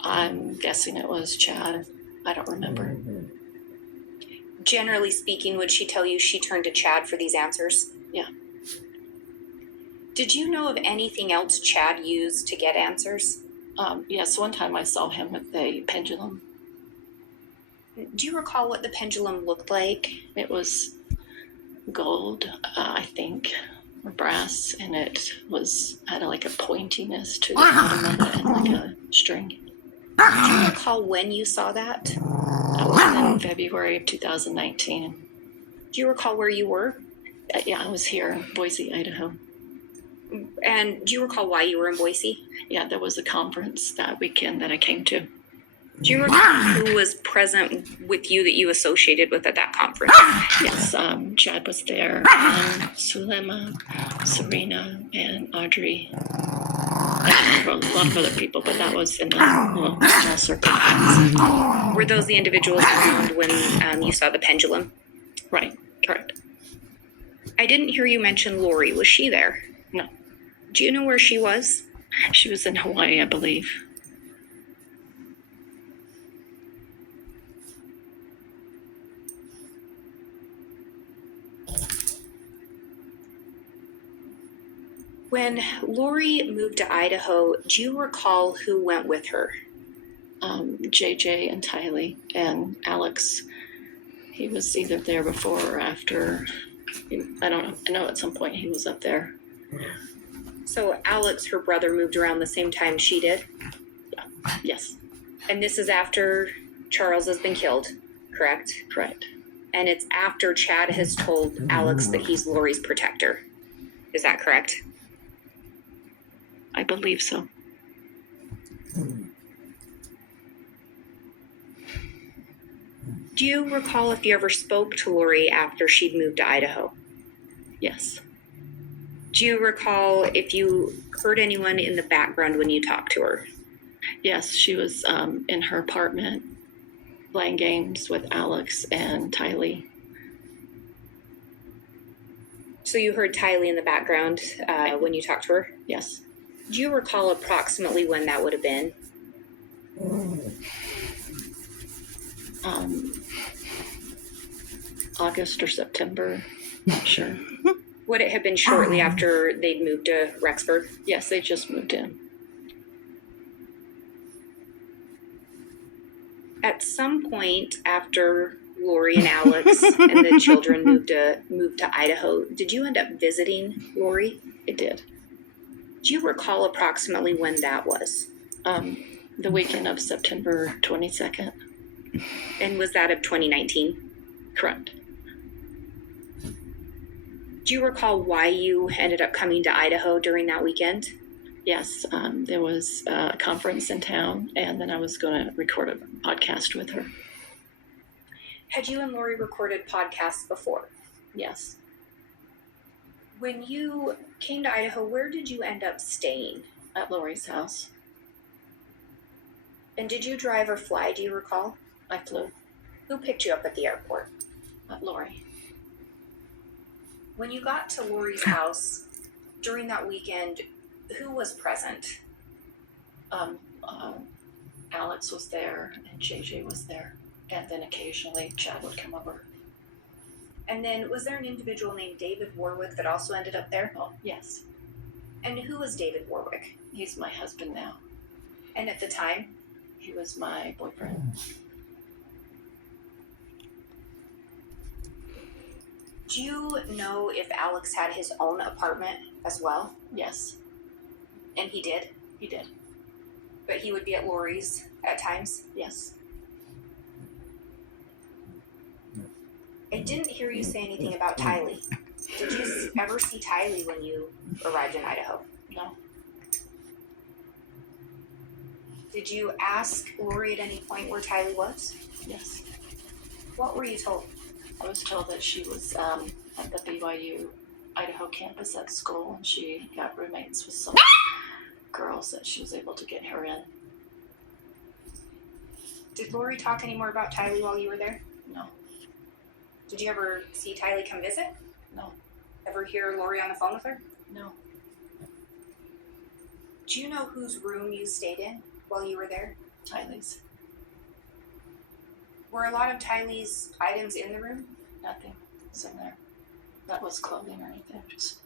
I'm guessing it was Chad. I don't remember. Generally speaking, would she tell you she turned to Chad for these answers? Yeah. Did you know of anything else Chad used to get answers? Yes, one time I saw him with a pendulum. Do you recall what the pendulum looked like? It was gold, I think, or brass, and it had like a pointiness to the bottom of it and like a string. Do you recall when you saw that? That was in February of 2019. Do you recall where you were? Yeah, I was here in Boise, Idaho. And do you recall why you were in Boise? Yeah, there was a conference that weekend that I came to. Do you recall who was present with you that you associated with at that conference? Yes, Chad was there, and Sulema, Serena, and Audrey. And a lot of other people, but that was in the small circle of friends. Were those the individuals around when you saw the pendulum? Right, correct. I didn't hear you mention Lori. Was she there? No. Do you know where she was? She was in Hawaii, I believe. When Lori moved to Idaho, do you recall who went with her? JJ and Tylee and Alex. He was either there before or after. I don't know. I know at some point he was up there. So Alex, her brother, moved around the same time she did? Yeah. Yes. And this is after Charles has been killed, correct? Correct. And it's after Chad has told Alex that he's Lori's protector. Is that correct? I believe so. Do you recall if you ever spoke to Lori after she'd moved to Idaho? Yes. Do you recall if you heard anyone in the background when you talked to her? Yes, she was in her apartment playing games with Alex and Tylee. So you heard Tylee in the background when you talked to her? Yes. Do you recall approximately when that would have been? August or September, not sure. Would it have been shortly after they'd moved to Rexburg? Yes, they just moved in. At some point after Lori and Alex and the children moved to Idaho, did you end up visiting Lori? It did. Do you recall approximately when that was? The weekend of September 22nd. And was that of 2019? Correct. Do you recall why you ended up coming to Idaho during that weekend? Yes, there was a conference in town, and then I was going to record a podcast with her. Had you and Lori recorded podcasts before? Yes. When you came to Idaho, where did you end up staying? At Lori's house. And did you drive or fly, do you recall? I flew. Who picked you up at the airport? Lori. When you got to Lori's house during that weekend, who was present? Alex was there, and JJ was there, and then occasionally Chad would come over. And then was there an individual named David Warwick that also ended up there? Oh, yes. And who was David Warwick? He's my husband now. And at the time? He was my boyfriend. Do you know if Alex had his own apartment as well? Yes. And he did? He did. But he would be at Lori's at times? Yes. I didn't hear you say anything about Tylee. Did you ever see Tylee when you arrived in Idaho? No. Did you ask Lori at any point where Tylee was? Yes. What were you told? I was told that she was at the BYU Idaho campus at school, and she got roommates with some girls that she was able to get her in. Did Lori talk any more about Tylee while you were there? No. Did you ever see Tylee come visit? No. Ever hear Lori on the phone with her? No. Do you know whose room you stayed in while you were there? Tylee's. Were a lot of Tylee's items in the room? Nothing was in there. That was clothing or anything. Just